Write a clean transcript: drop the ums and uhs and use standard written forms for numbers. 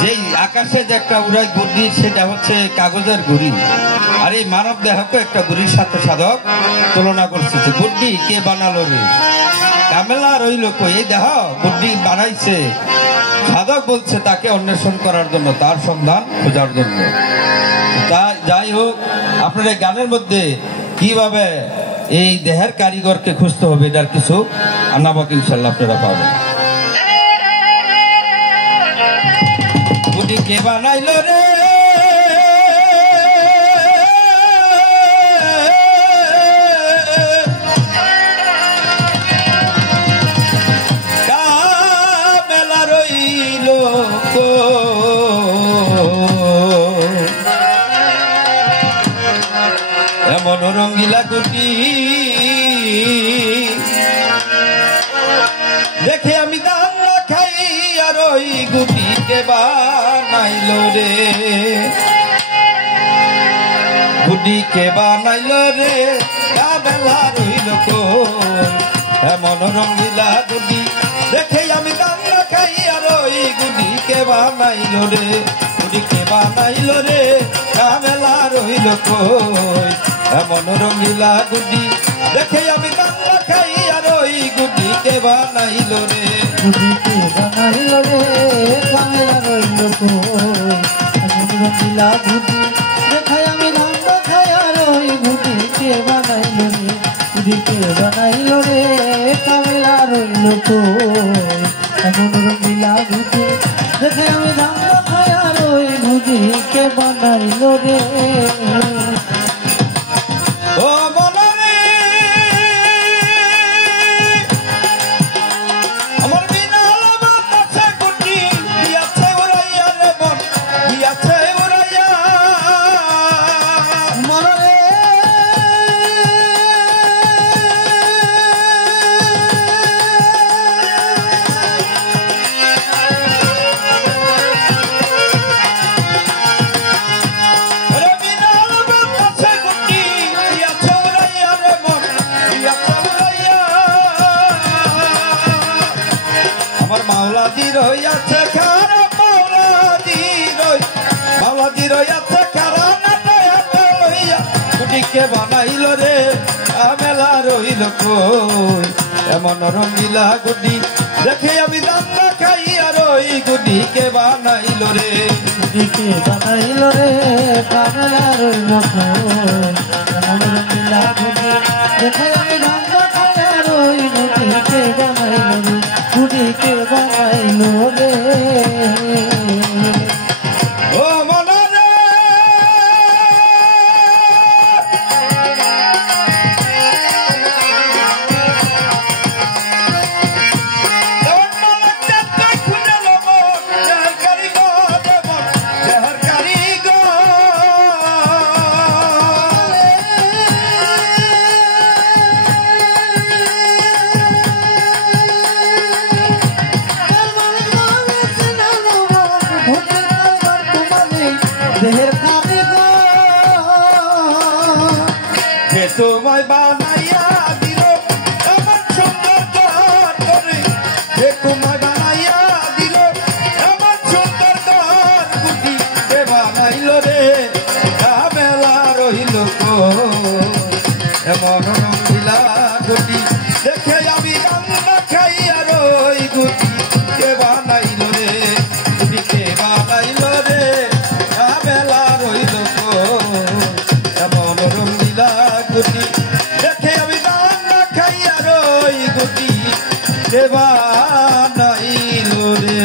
যে আকাশে যে একটা উড়াই ঘুড়ি সেটা হচ্ছে কাগজের ঘুড়ি, আর এই মানব দেহকে একটা ঘুড়ির সাথে সাধক তুলনা করছে। ঘুড়ি কে বানালো রে, কামেলা রইল কই, এই দেহ ঘুড়ি বানাইছে, সাধক বলছে তাকে অন্বেষণ করার জন্য, তার সন্ধান খোঁজার জন্য। তা যাই হোক, আপনার এই গানের মধ্যে কিভাবে এই দেহের কারিগরকে খুঁজতে হবে এটার কিছু আনাবক ইনশাল্লাহ আপনারা পাবেন। ঘুড়ি কে বানাইলো রে, কামেলা রইল এমন রঙ্গিলা গুটি দেখে আমি দান খাই, আর ওই গুটি কে বানাইল রে, গুটি কে বানাইল রে, কামেলা রইল এমন রঙ্গিলা গুটি দেখে আমি দান খাই, আর ওই গুটি কে বানাইল রে, গুটি কে বানাইল রে, কামেলা রইল এমন রঙ্গিলা গুটি দেখে আমি কান্না খাই, আর ওই গুটি কে বানাইল রে, গুটি কে বানাইল রে, কামেলা রইল এমন রঙ্গিলা গুটি দেখে আমি কান্না খাই, আর ওই গুটি কে বানাইল রে, গুটি কে বানাইল রে, কামেলা রইল এমন রঙ্গিলা গুটি দেখে আমি কান্না খাই, আর ওই গুটি কে বানাইল রে। ও মনে আমার বিনাল বাতাসে গুটি দিয়াছে উড়াইয়া রে, মন দিয়াছে উড়াইয়া মনে মাওলাজি রইয়াছে খারা, মাওলাজি রইয়াছে খারা, গুটি কে বানাইল রে, কামেলা রইল এমন রঙ্গিলা গুটি দেখে আমি দান খাই, আর ওই গুটি কে বানাইল রে, গুটি কে বানাইল রে, কামেলা রইল এমন রঙ্গিলা গুটি দেখে আমি দান খাই, আর ওই গুটি কে বানাইল রে, গুটি কে বানাইল রে। ও মনে রে দেহের খানে কে তোমায় বানাইয়া দিল এমন সুন্দর ঘর করে, কে তোমায় বানাইয়া দিল এমন সুন্দর ঘর, গুটি কে বানাইল রে, কামেলা রইল এমন রঙ্গিলা গুটি দেখে আমি রান্না খাই, আর ওই গুটি কে বানাইল রে, গুটি কে বানাইল রে, কামেলা রইল এমন রঙ্গিলা গুটি দেখে আমি রান্না খাই, আর ওই গুটি কে বানাইল রে।